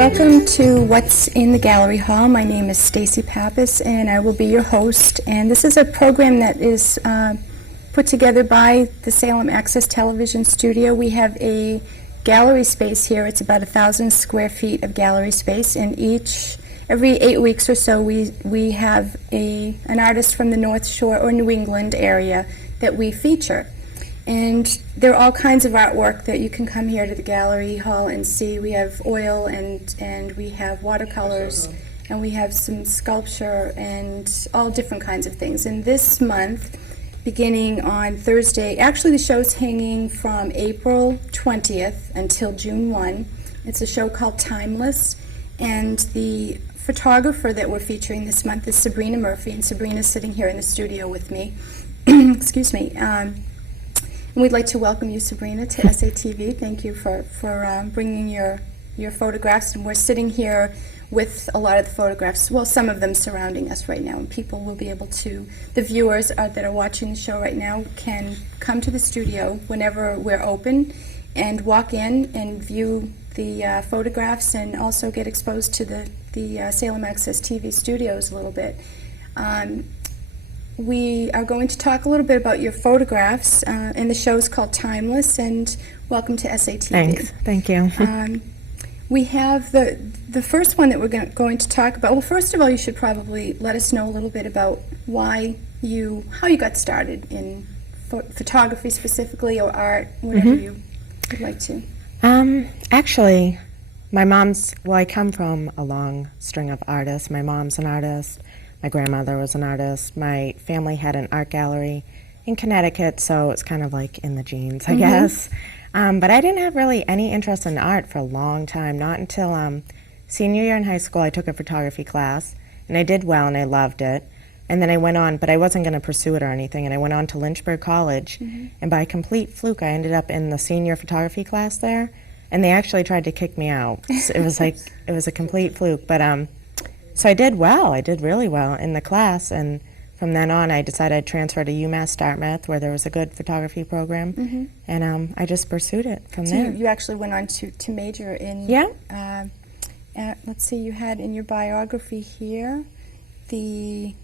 Welcome to What's in the Gallery Hall. My name is Stacy Pappas, and I will be your host. And this is a program that is put together by the Salem Access Television Studio. We have a gallery space here. It's about 1,000 square feet of gallery space, and every 8 weeks or so we have an artist from the North Shore or New England area that we feature. And there are all kinds of artwork that you can come here to the gallery hall and see. We have oil and we have watercolors and we have some sculpture and all different kinds of things. And this month, beginning on Thursday, actually the show's hanging from April 20th until June 1. It's a show called Timeless, and the photographer that we're featuring this month is Sabrina Murphy, and Sabrina's sitting here in the studio with me. Excuse me. And we'd like to welcome you, Sabrina, to SATV. Thank you for bringing your photographs. And we're sitting here with a lot of the photographs, well, some of them surrounding us right now. And people will be able to, the viewers that are watching the show right now can come to the studio whenever we're open and walk in and view the photographs and also get exposed to the Salem Access TV studios a little bit. We are going to talk a little bit about your photographs, and the show is called Timeless, and welcome to SATV. Thanks. Thank you. We have the first one that we're going to talk about. Well, first of all, you should probably let us know a little bit about how you got started in photography specifically, or art, whatever you would like to. Actually, I come from a long string of artists. My mom's an artist. My grandmother was an artist. My family had an art gallery in Connecticut, so it's kind of like in the genes, I guess. But I didn't have really any interest in art for a long time, not until senior year in high school. I took a photography class, and I did well, and I loved it. And then I went on, but I wasn't going to pursue it or anything, and I went on to Lynchburg College, and by complete fluke, I ended up in the senior photography class there, and they actually tried to kick me out. So it was a complete fluke, but so I did well. I did really well in the class, and from then on, I decided I'd transfer to UMass Dartmouth, where there was a good photography program, and I just pursued it from there. You actually went on to major in. Yeah. Let's see. You had in your biography here the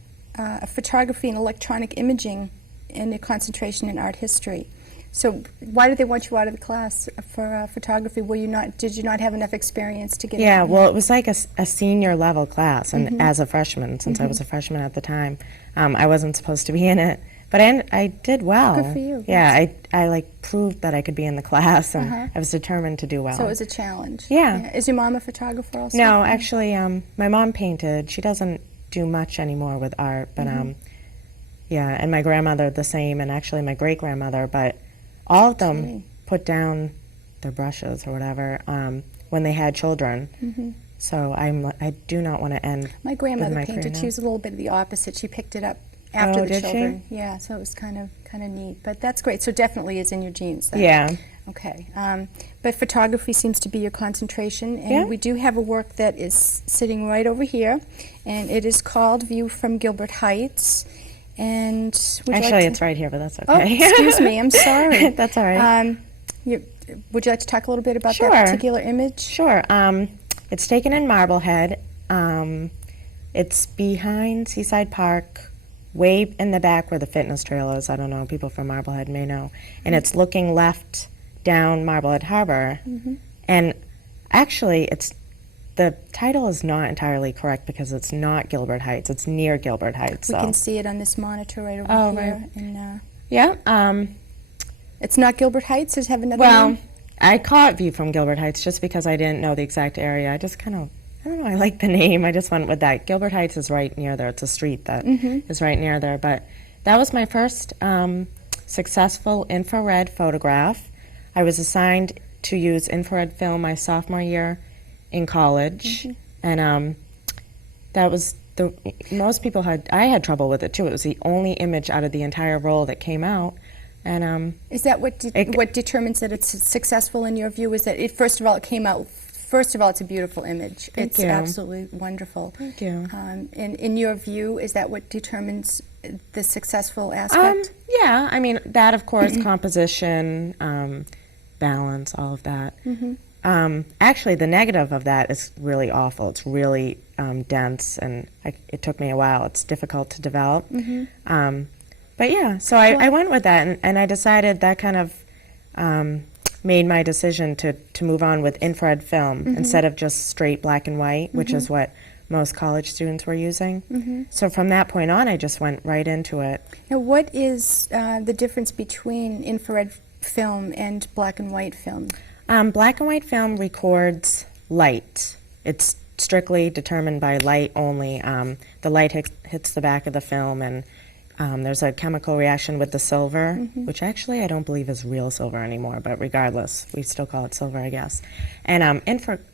photography and electronic imaging and a concentration in art history. So why did they want you out of the class for photography? Did you not have enough experience to get in? Yeah, well, it was like a senior level class, and as a freshman, since I was a freshman at the time, I wasn't supposed to be in it, but I did well. Good for you. Yeah, I proved that I could be in the class, and I was determined to do well. So it was a challenge. Yeah. Is your mom a photographer also? No, actually, my mom painted. She doesn't do much anymore with art, but yeah, and my grandmother the same, and actually my great-grandmother, but all of them put down their brushes or whatever when they had children. So I do not want to end. My grandmother with my painted. career She was a little bit of the opposite. She picked it up after the did children. she? Yeah, so it was kind of neat. But that's great. So definitely is in your genes then. Yeah. Okay. But photography seems to be your concentration, and Yeah. we do have a work that is sitting right over here, and it is called View from Gilbert Heights. And Actually, it's right here, but that's okay. Oh, excuse me. I'm sorry. That's all right. Would you like to talk a little bit about Sure. that particular image? Sure. It's taken in Marblehead. It's behind Seaside Park, way in the back where the fitness trail is. I don't know, people from Marblehead may know. And it's looking left down Marblehead Harbor. And actually, the title is not entirely correct because it's not Gilbert Heights. It's near Gilbert Heights. We so. can see it on this monitor right over here. Right. And, Yeah. it's not Gilbert Heights? Does it have another Well, name? I caught View from Gilbert Heights just because I didn't know the exact area. I just kind of, I don't know, I like the name. I just went with that. Gilbert Heights is right near there. It's a street that is right near there. But that was my first successful infrared photograph. I was assigned to use infrared film my sophomore year in college, and that was most people I had trouble with it too. It was the only image out of the entire roll that came out, and is that what determines that it's successful in your view? Is that first of all it came out? First of all, it's a beautiful image. Thank you. It's absolutely wonderful. Thank you. In your view, is that what determines the successful aspect? Yeah, I mean that of course, composition. Balance, all of that. Actually, the negative of that is really awful. It's really dense, and it took me a while. It's difficult to develop. But yeah, so I went with that, and I decided that kind of made my decision to move on with infrared film instead of just straight black and white, which is what most college students were using. So from that point on, I just went right into it. Now, what is the difference between infrared film and black and white film? Black and white film records light. It's strictly determined by light only. The light hits the back of the film, and there's a chemical reaction with the silver, which actually I don't believe is real silver anymore, but regardless, we still call it silver, I guess. And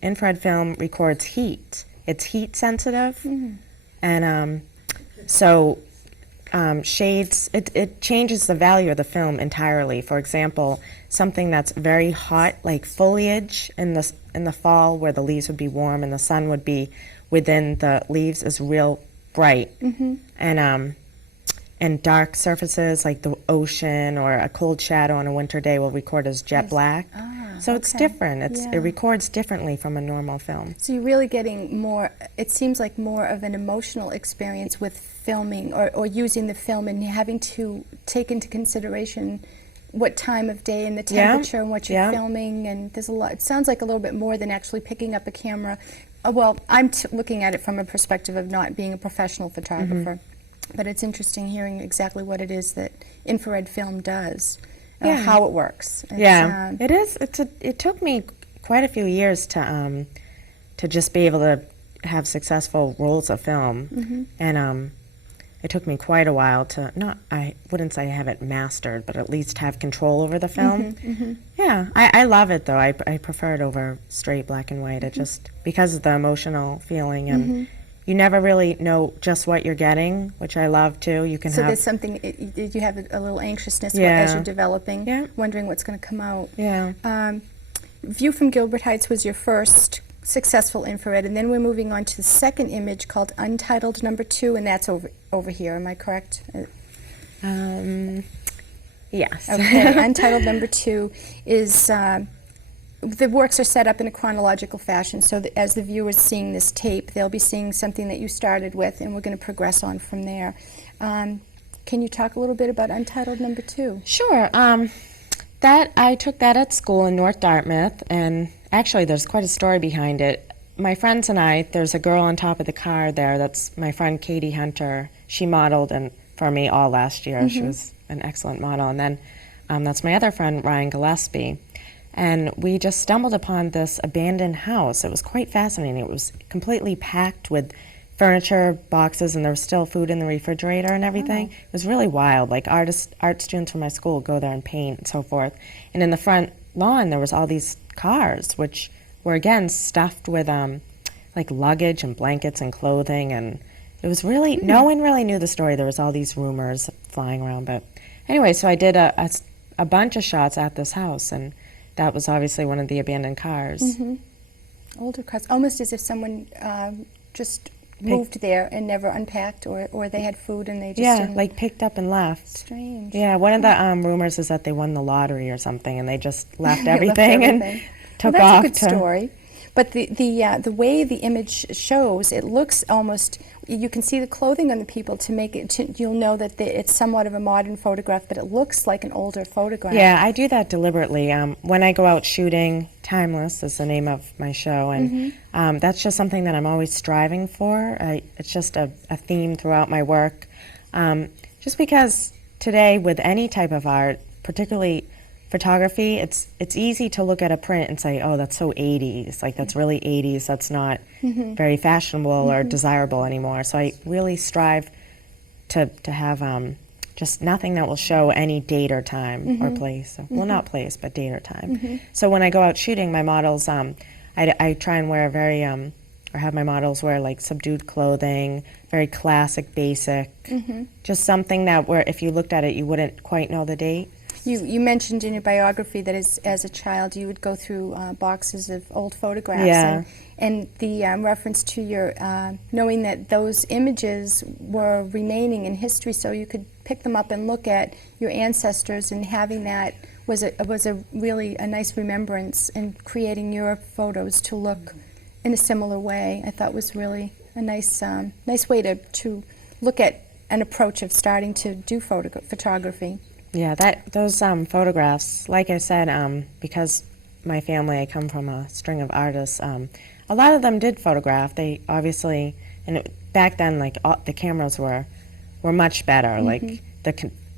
infrared film records heat. It's heat sensitive, and so shades, it changes the value of the film entirely. For example, something that's very hot, like foliage in the fall where the leaves would be warm and the sun would be within the leaves, is real bright. And dark surfaces like the ocean or a cold shadow on a winter day will record as jet black. So it's different. It records differently from a normal film. So you're really getting more, it seems like more of an emotional experience with filming or using the film and having to take into consideration what time of day and the temperature and what you're filming, and there's a lot. It sounds like a little bit more than actually picking up a camera. Well, I'm looking at it from a perspective of not being a professional photographer, but it's interesting hearing exactly what it is that infrared film does, how it works. It's, it is. It took me quite a few years to just be able to have successful rolls of film, and it took me quite a while to I wouldn't say I have it mastered, but at least have control over the film. Yeah, I love it though. I prefer it over straight black and white. It just, because of the emotional feeling, and you never really know just what you're getting, which I love too. You can so have, there's something, you have a little anxiousness as you're developing, wondering what's going to come out. View from Gilbert Heights was your first successful infrared, and then we're moving on to the second image called Untitled Number 2, and that's over here. Am I correct? Yes. Okay. Untitled Number 2 is the works are set up in a chronological fashion, so that as the viewer's seeing this tape, they'll be seeing something that you started with, and we're going to progress on from there. Can you talk a little bit about Untitled Number 2? Sure. I took that at school in North Dartmouth, and actually there's quite a story behind it. My friends and I, there's a girl on top of the car there, that's my friend Katie Hunter. She modeled for me all last year. She was an excellent model. And then that's my other friend, Ryan Gillespie. And we just stumbled upon this abandoned house. It was quite fascinating. It was completely packed with furniture, boxes, and there was still food in the refrigerator and everything. It was really wild. Like art students from my school would go there and paint and so forth. And in the front lawn, there was all these cars, which were again stuffed with like luggage and blankets and clothing. And it was really, no one really knew the story. There was all these rumors flying around. But anyway, so I did a bunch of shots at this house, and that was obviously one of the abandoned cars. Older cars, almost as if someone just moved there and never unpacked, or they had food and they just didn't. Like picked up and left. Strange. Yeah, one of the rumors is that they won the lottery or something, and they just left everything and took off. That's a good story. But the way the image shows, it looks almost, you can see the clothing on the people to make it, you'll know that it's somewhat of a modern photograph, but it looks like an older photograph. Yeah, I do that deliberately. When I go out shooting, Timeless is the name of my show, and that's just something that I'm always striving for. It's just a theme throughout my work. Just because today with any type of art, particularly photography, it's easy to look at a print and say, oh, that's so 80s, like that's really 80s, that's not very fashionable or desirable anymore. So I really strive to have just nothing that will show any date or time or place. Well, not place, but date or time. So when I go out shooting, my models, I try and wear or have my models wear like subdued clothing, very classic, basic, just something that where if you looked at it, you wouldn't quite know the date. You mentioned in your biography that as a child you would go through boxes of old photographs, and the reference to your knowing that those images were remaining in history, so you could pick them up and look at your ancestors, and having that was a really a nice remembrance, and creating your photos to look in a similar way, I thought was really a nice nice way to look at an approach of starting to do photography. Yeah, those photographs, like I said, because my family, I come from a string of artists, a lot of them did photograph. They obviously, back then, like, the cameras were much better, like,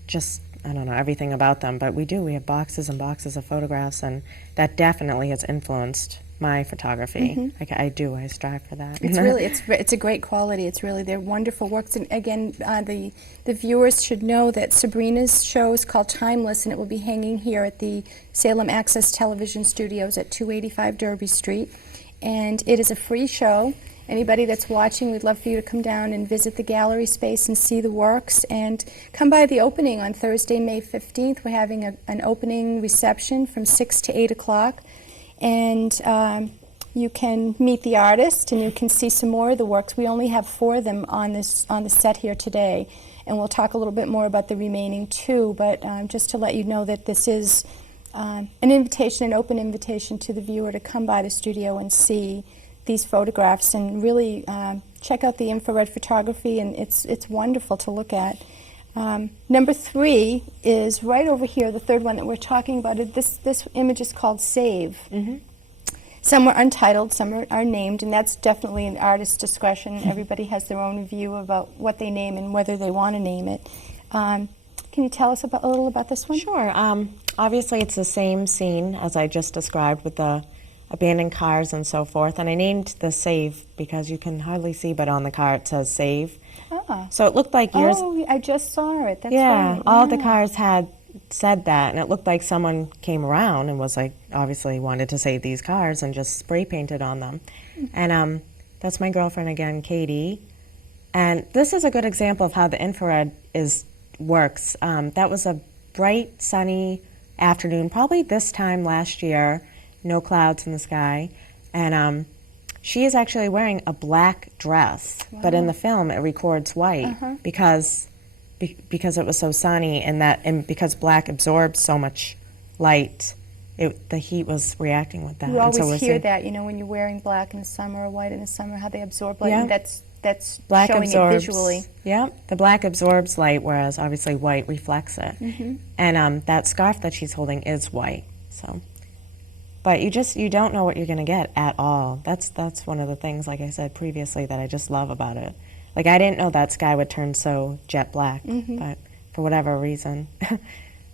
just, I don't know, everything about them, but we have boxes and boxes of photographs, and that definitely has influenced my photography. I strive for that. It's really, it's a great quality. It's really, they're wonderful works. And again, the viewers should know that Sabrina's show is called Timeless, and it will be hanging here at the Salem Access Television Studios at 285 Derby Street. And it is a free show. Anybody that's watching, we'd love for you to come down and visit the gallery space and see the works, and come by the opening on Thursday, May 15th. We're having an opening reception from 6 to 8 o'clock. And you can meet the artist, and you can see some more of the works. We only have 4 of them on the set here today, and we'll talk a little bit more about the remaining 2. But just to let you know that this is an open invitation to the viewer to come by the studio and see these photographs, and really check out the infrared photography, and it's wonderful to look at. Number 3 is right over here, the third one that we're talking about. This image is called Save. Some are untitled, some are named, and that's definitely an artist's discretion. Everybody has their own view about what they name and whether they want to name it. Can you tell us a little about this one? Sure. Obviously, it's the same scene as I just described with the abandoned cars and so forth, and I named the Save because you can hardly see, but on the car it says Save. Ah. So it looked like yours. Oh, I just saw it. That's yeah, right. all the cars had said that, and it looked like someone came around and was like, obviously wanted to save these cars and just spray painted on them. And that's my girlfriend again, Katie. And this is a good example of how the infrared works. That was a bright, sunny afternoon, probably this time last year, no clouds in the sky. And she is actually wearing a black dress, but in the film it records white because it was so sunny, and because black absorbs so much light, the heat was reacting with that. You always hear that, when you're wearing black in the summer or white in the summer, how they absorb light, and that's black showing absorbs, it visually. Yeah, the black absorbs light, whereas obviously white reflects it. And that scarf that she's holding is white. So, but you don't know what you're going to get at all. That's one of the things, like I said previously, that I just love about it. Like, I didn't know that sky would turn so jet black, but for whatever reason.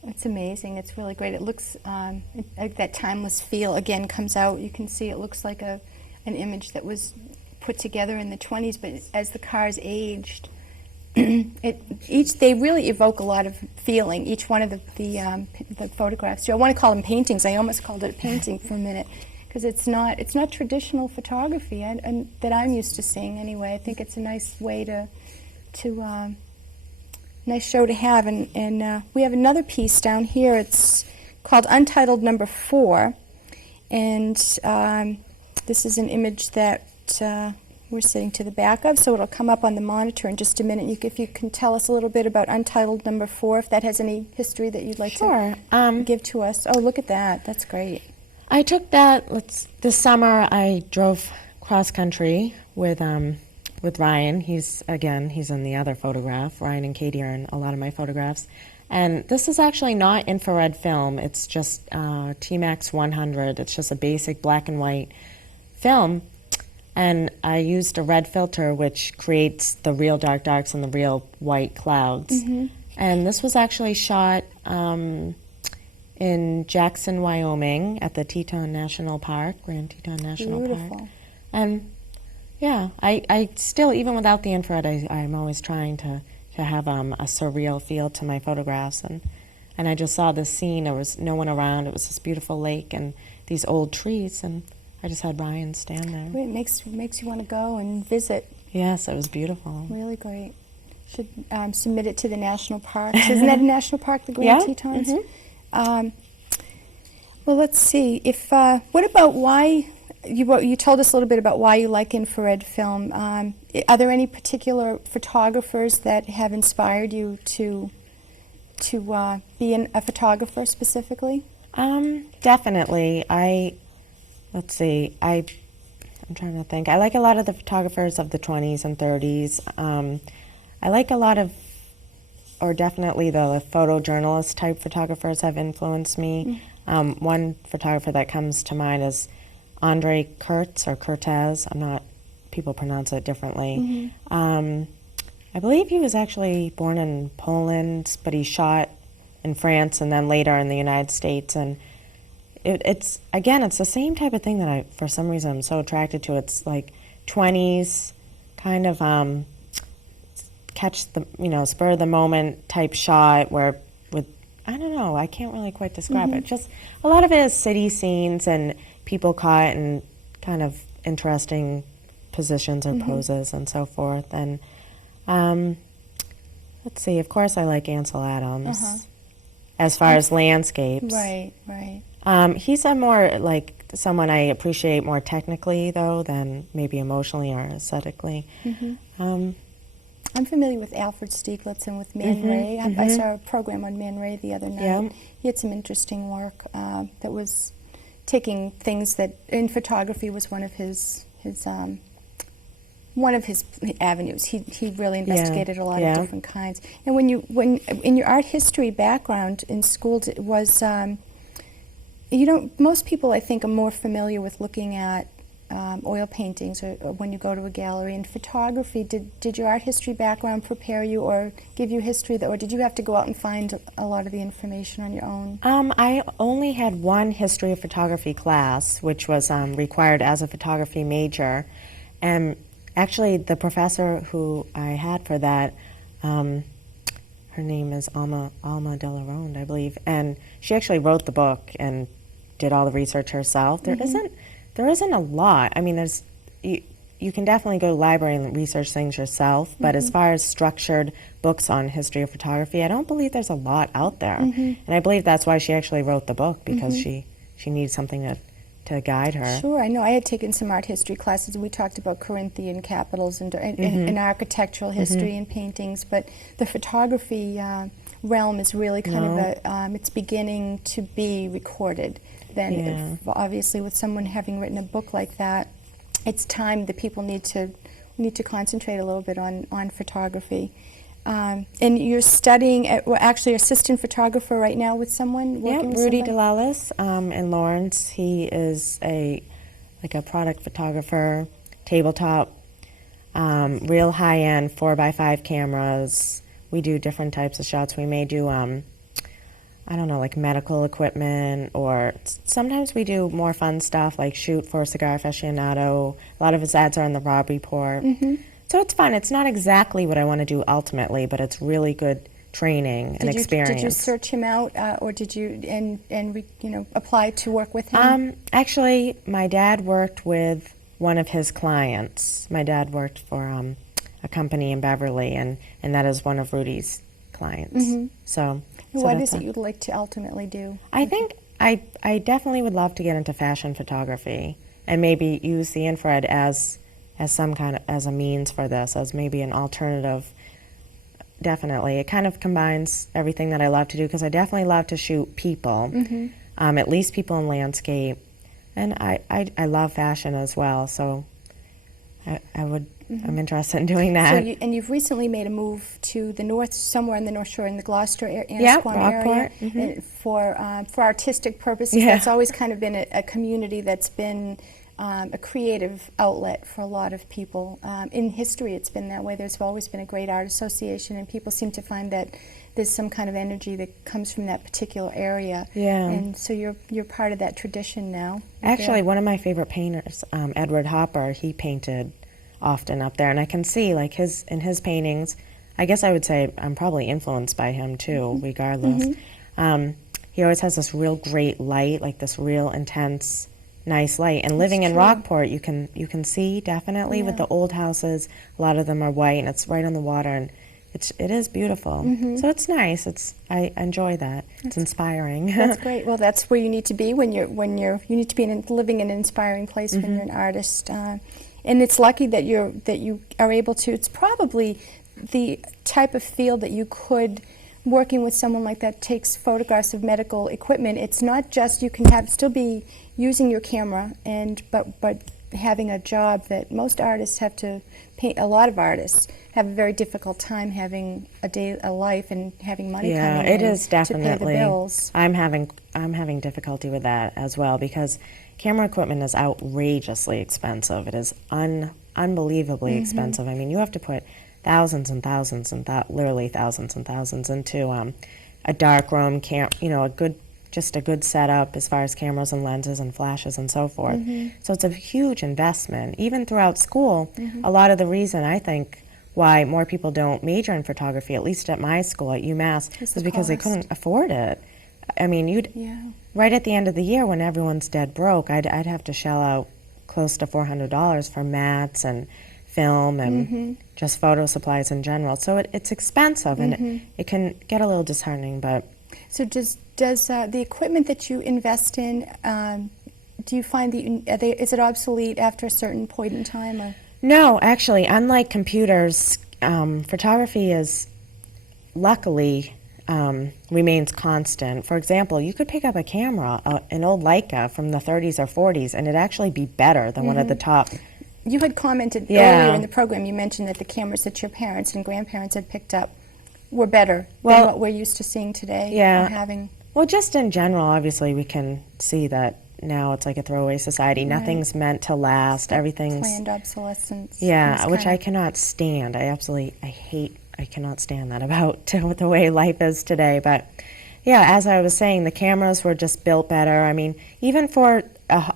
It's amazing. It's really great. It looks, that timeless feel again comes out. You can see it looks like an image that was put together in the 20s, but as the cars aged, they really evoke a lot of feeling. Each one of the photographs. I want to call them paintings. I almost called it a painting for a minute, because it's not traditional photography that I'm used to seeing anyway. I think it's a nice way nice show to have. And we have another piece down here. It's called Untitled Number 4, and this is an image that we're sitting to the back of, so it'll come up on the monitor in just a minute. If you can tell us a little bit about Untitled Number 4, if that has any history that you'd like to give to us. Oh, look at that. That's great. I took that, this summer I drove cross country with Ryan. He's in the other photograph. Ryan and Katie are in a lot of my photographs. And this is actually not infrared film. It's just T-Max 100. It's just a basic black and white film. And I used a red filter, which creates the real darks and the real white clouds. And this was actually shot in Jackson, Wyoming, at the Teton National Park, Grand Teton National Park. And yeah, I still, even without the infrared, I'm always trying to have a surreal feel to my photographs. And I just saw this scene. There was no one around. It was this beautiful lake and these old trees, and I just had Ryan stand there. It makes you want to go and visit. Yes, it was beautiful. Really great. Should submit it to the national parks. Isn't that a national park, the Grand Tetons? Well, let's see. What about why you told us a little bit about why you like infrared film? Are there any particular photographers that have inspired you to to be a photographer specifically? Definitely. Let's see, I'm trying to think. I like a lot of the photographers of the 20s and 30s. I like a lot of, or definitely the photojournalist type photographers have influenced me. One photographer that comes to mind is Andre Kurtz or Kurtz. People pronounce it differently. I believe he was actually born in Poland, but he shot in France and then later in the United States. And it's the same type of thing that I, for some reason, I'm so attracted to. It's like 20s, kind of catch the, spur of the moment type shot where I don't know, I can't really quite describe it. Just a lot of it is city scenes and people caught in kind of interesting positions or poses and so forth. And let's see, of course I like Ansel Adams as far as landscapes. Right, right. He's a more like someone I appreciate more technically though than maybe emotionally or aesthetically. I'm familiar with Alfred Stieglitz and with Man Ray. I saw a program on Man Ray the other night. Yeah. He had some interesting work that was taking things that in photography was one of his avenues. He really investigated a lot of different kinds. And when in your art history background in school, it was most people I think are more familiar with looking at oil paintings or when you go to a gallery. In photography, did your art history background prepare you or give you history, or did you have to go out and find a lot of the information on your own? I only had one history of photography class, which was required as a photography major. And actually, the professor who I had for that, her name is Alma Delaronde, I believe, and she actually wrote the book and did all the research herself. There isn't a lot. I mean, you can definitely go to the library and research things yourself, but as far as structured books on history of photography, I don't believe there's a lot out there. And I believe that's why she actually wrote the book, because she needs something to guide her. Sure, I know. I had taken some art history classes, and we talked about Corinthian capitals and architectural history and paintings, but the photography realm is really kind of it's beginning to be recorded. Then, obviously, with someone having written a book like that, it's time that people need to concentrate a little bit on photography. And you're studying, actually, assistant photographer right now with someone? Working with Rudy somebody? DeLellis in Lawrence. He is a product photographer, tabletop, real high-end 4x5 cameras. We do different types of shots. We may do like medical equipment, or sometimes we do more fun stuff like shoot for Cigar Aficionado. A lot of his ads are in the Rob Report. So it's fun. It's not exactly what I want to do ultimately, but it's really good training and experience. Did you search him out, or did you apply to work with him? Actually, my dad worked with one of his clients. My dad worked for a company in Beverly, and that is one of Rudy's clients. So what is it you'd like to ultimately do? I think I definitely would love to get into fashion photography and maybe use the infrared as some kind of as a means for this, as maybe an alternative. Definitely, it kind of combines everything that I love to do, because I definitely love to shoot people, at least people in landscape, and I love fashion as well. So I'm interested in doing that. So you've recently made a move to the north, somewhere in the North Shore, in the Gloucester Rockport, area, for artistic purposes. That's always kind of been a community that's been a creative outlet for a lot of people. In history, it's been that way. There's always been a great art association, and people seem to find that there's some kind of energy that comes from that particular area. And so you're part of that tradition now. Actually, one of my favorite painters, Edward Hopper, he painted often up there, and I can see like in his paintings, I guess I would say I'm probably influenced by him too, regardless. He always has this real great light, like this real intense, nice light. And living in Rockport, you can see definitely with the old houses, a lot of them are white, and it's right on the water, and it is beautiful. So it's nice. I enjoy that. It's inspiring. That's great. Well, that's where you need to be when you need to be living in an inspiring place when you're an artist. And it's lucky that you are able to. It's probably the type of field that you could working with someone like that takes photographs of medical equipment, it's not just you can still be using your camera but having a job that most artists have to paint. A lot of artists have a very difficult time having a life and having money coming it in is definitely. to pay the bills. I'm having difficulty with that as well because camera equipment is outrageously expensive. It is unbelievably expensive. I mean, you have to put thousands and thousands and literally thousands and thousands into a dark room, just a good setup as far as cameras and lenses and flashes and so forth. So it's a huge investment. Even throughout school, a lot of the reason I think why more people don't major in photography, at least at my school at UMass, is because they couldn't afford it. I mean, right at the end of the year when everyone's dead broke, I'd have to shell out close to $400 for mats and film and just photo supplies in general. So it's expensive and it can get a little disheartening. But so does the equipment that you invest in, do you find that is it obsolete after a certain point in time? Or? No, actually, unlike computers, photography is luckily remains constant. For example, you could pick up a camera, an old Leica from the 30s or 40s, and it'd actually be better than one of the top. You had commented earlier in the program, you mentioned that the cameras that your parents and grandparents had picked up were better than what we're used to seeing today. Yeah. Or having. Well, just in general, obviously, we can see that now it's like a throwaway society. Right. Nothing's meant to last. Everything's planned obsolescence. Yeah, which I cannot stand. I cannot stand that about the way life is today. But yeah, as I was saying, the cameras were just built better. I mean, even for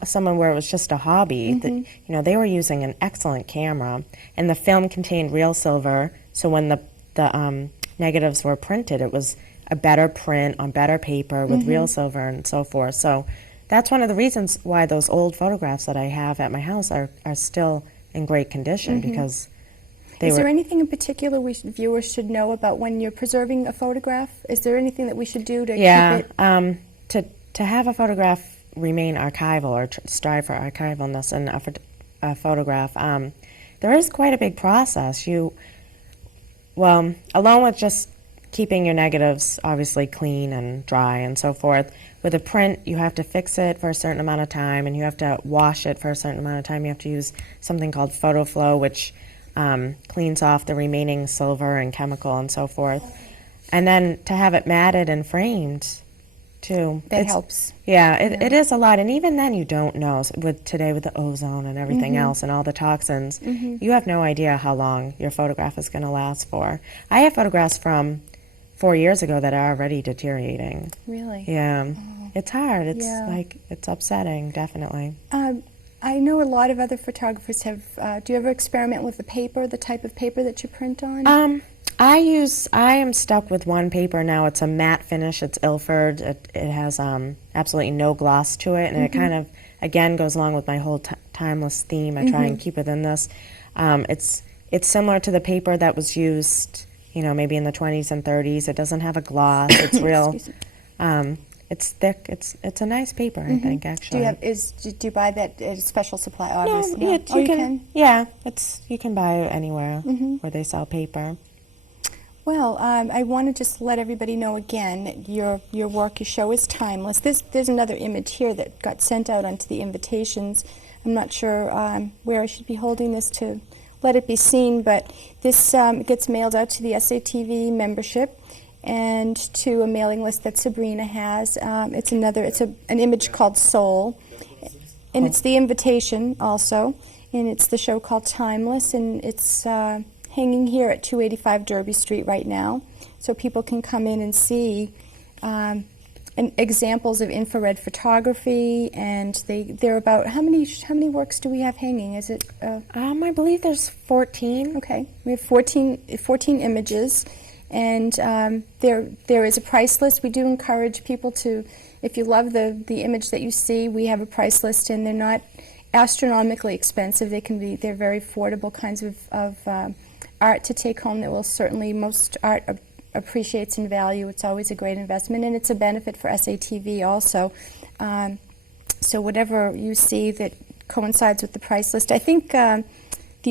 someone where it was just a hobby, they were using an excellent camera, and the film contained real silver. So when the negatives were printed, it was a better print on better paper with real silver and so forth. So that's one of the reasons why those old photographs that I have at my house are still in great condition because Is there anything in particular viewers should know about when you're preserving a photograph? Is there anything that we should do to keep it? To have a photograph remain archival or strive for archivalness in a photograph, there is quite a big process. Along with just keeping your negatives obviously clean and dry and so forth, with a print you have to fix it for a certain amount of time and you have to wash it for a certain amount of time. You have to use something called photo flow, which cleans off the remaining silver and chemical and so forth. And then to have it matted and framed too. That helps. Yeah, it is a lot. And even then you don't know. With the ozone and everything else and all the toxins, you have no idea how long your photograph is going to last for. I have photographs from 4 years ago that are already deteriorating. Really? Yeah. It's hard. It's upsetting, definitely. I know a lot of other photographers have, do you ever experiment with the type of paper that you print on? I am stuck with one paper now. It's a matte finish. It's Ilford. It has absolutely no gloss to it, and it kind of, again, goes along with my whole timeless theme. I try and keep within this. It's similar to the paper that was used, maybe in the 20s and 30s. It doesn't have a gloss. It's real. It's thick. It's a nice paper, I think, actually. Do you buy that at a special supply? Obviously. No, No? You can? Yeah, you can buy it anywhere where they sell paper. Well, I want to just let everybody know again that your work, your show is timeless. There's another image here that got sent out onto the invitations. I'm not sure where I should be holding this to let it be seen, but this gets mailed out to the SATV membership and to a mailing list that Sabrina has. It's an image called Soul, and it's the invitation also, and it's the show called Timeless, and it's hanging here at 285 Derby Street right now, so people can come in and see examples of infrared photography, and they're about how many works do we have hanging? Is it? I believe there's 14. Okay, we have 14 images, and there is a price list. We do encourage people to, if you love the image that you see, we have a price list, and they're not astronomically expensive. They're very affordable kinds of art to take home that will certainly, most art appreciates in value. It's always a great investment, and it's a benefit for SATV also. So whatever you see that coincides with the price list. I think the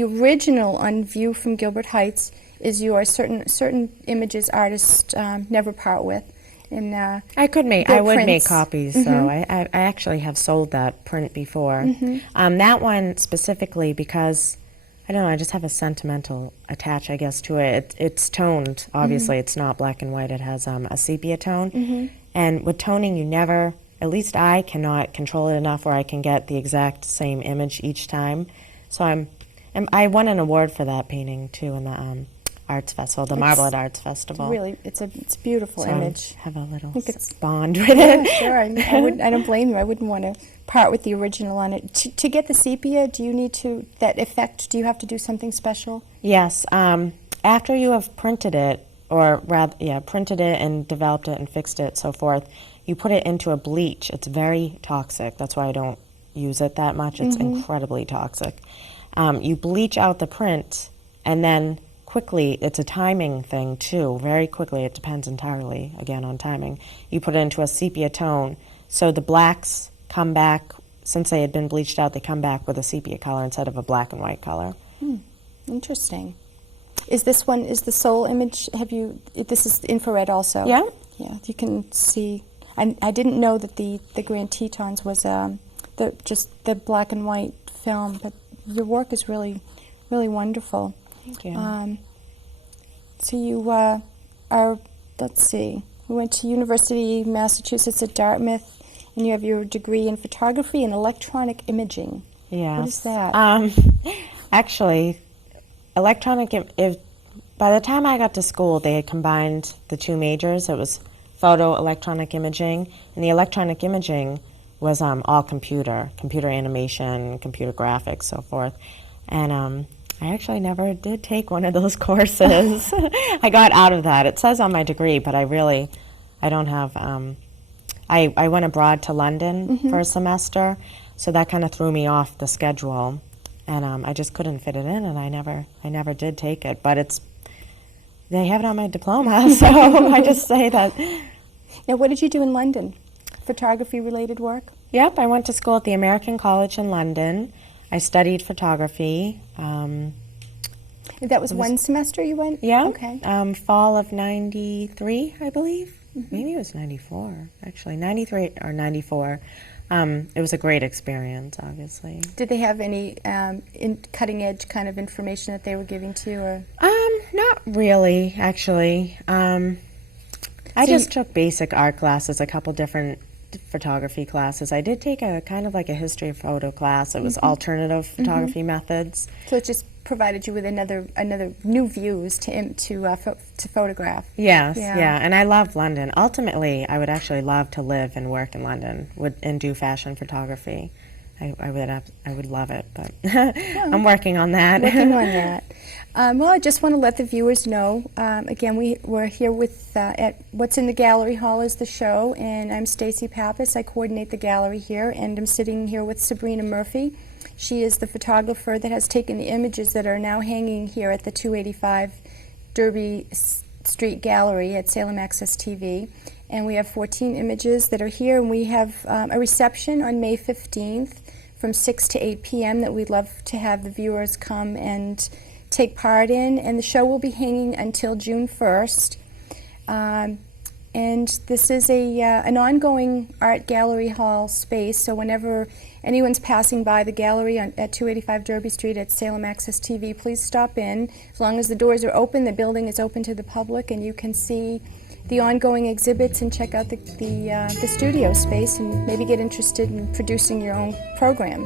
original on View from Gilbert Heights is yours. Certain images artists never part with. And I would make prints. copies, so I actually have sold that print before. That one specifically because, I don't know, I just have a sentimental attach, I guess, to it. It's toned, obviously. It's not black and white. It has a sepia tone. And with toning, you never, at least I cannot control it enough where I can get the exact same image each time. So I won an award for that painting, too, in the Arts Festival, the Marblehead Arts Festival. Really, it's a beautiful So image. I have a little it's- bond with Yeah, it. sure. I don't blame you. I wouldn't want to part with the original on it. To get the sepia, do you need that effect, do you have to do something special? Yes. After you have printed it, or rather, printed it and developed it and fixed it, so forth, you put it into a bleach. It's very toxic. That's why I don't use it that much. It's incredibly toxic. You bleach out the print, and then quickly, it's a timing thing too. Very quickly, it depends entirely, again, on timing. You put it into a sepia tone, so the blacks come back, since they had been bleached out, they come back with a sepia color instead of a black and white color. Interesting. Is the Soul image, this is infrared also? Yeah. Yeah, you can see. I didn't know that the Grand Tetons was just the black and white film, but your work is really, really wonderful. Thank you. So you are, let's see, we went to University of Massachusetts at Dartmouth, and you have your degree in photography and electronic imaging. Yes. What is that? Actually, by the time I got to school, they had combined the two majors. It was photo electronic imaging, and the electronic imaging was all computer animation, computer graphics, so forth. And I actually never did take one of those courses. I got out of that. It says on my degree, but I don't have, I went abroad to London for a semester, so that kind of threw me off the schedule, and I just couldn't fit it in, and I never did take it, but they have it on my diploma, so I just say that. Now, what did you do in London? Photography-related work? Yep, I went to school at the American College in London. I studied photography. That was one semester you went? Yeah. Okay. Fall of '93, I believe. Maybe it was '94, actually. '93 or '94. It was a great experience, obviously. Did they have any cutting-edge kind of information that they were giving to you? Or? Not really, actually. I just took basic art classes, a couple different photography classes. I did take a kind of like a history of photo class. It was alternative photography methods. So it just provided you with another new views to photograph. Yes, Yeah. yeah, and I love London. Ultimately, I would actually love to live and work in London and do fashion photography. I would love it, but I'm working on that. Working on that. Well, I just want to let the viewers know, again, we're here with, at What's in the Gallery Hall is the show, and I'm Stacy Pappas. I coordinate the gallery here, and I'm sitting here with Sabrina Murphy. She is the photographer that has taken the images that are now hanging here at the 285 Derby Street Gallery at Salem Access TV. And we have 14 images that are here, and we have a reception on May 15th from 6 to 8 p.m. that we'd love to have the viewers come and take part in, and the show will be hanging until June 1st. And this is an ongoing art gallery hall space, so whenever anyone's passing by the gallery at 285 Derby Street at Salem Access TV, please stop in. As long as the doors are open, the building is open to the public, and you can see the ongoing exhibits and check out the studio space and maybe get interested in producing your own program.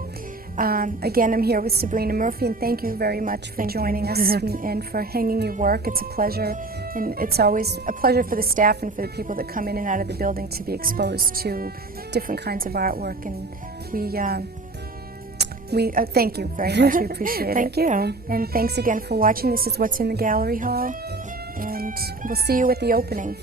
Again, I'm here with Sabrina Murphy, and thank you very much for joining us and for hanging your work. It's a pleasure, and it's always a pleasure for the staff and for the people that come in and out of the building to be exposed to different kinds of artwork. And we thank you very much. We appreciate it. Thank you. And thanks again for watching. This is What's in the Gallery Hall, and we'll see you at the opening.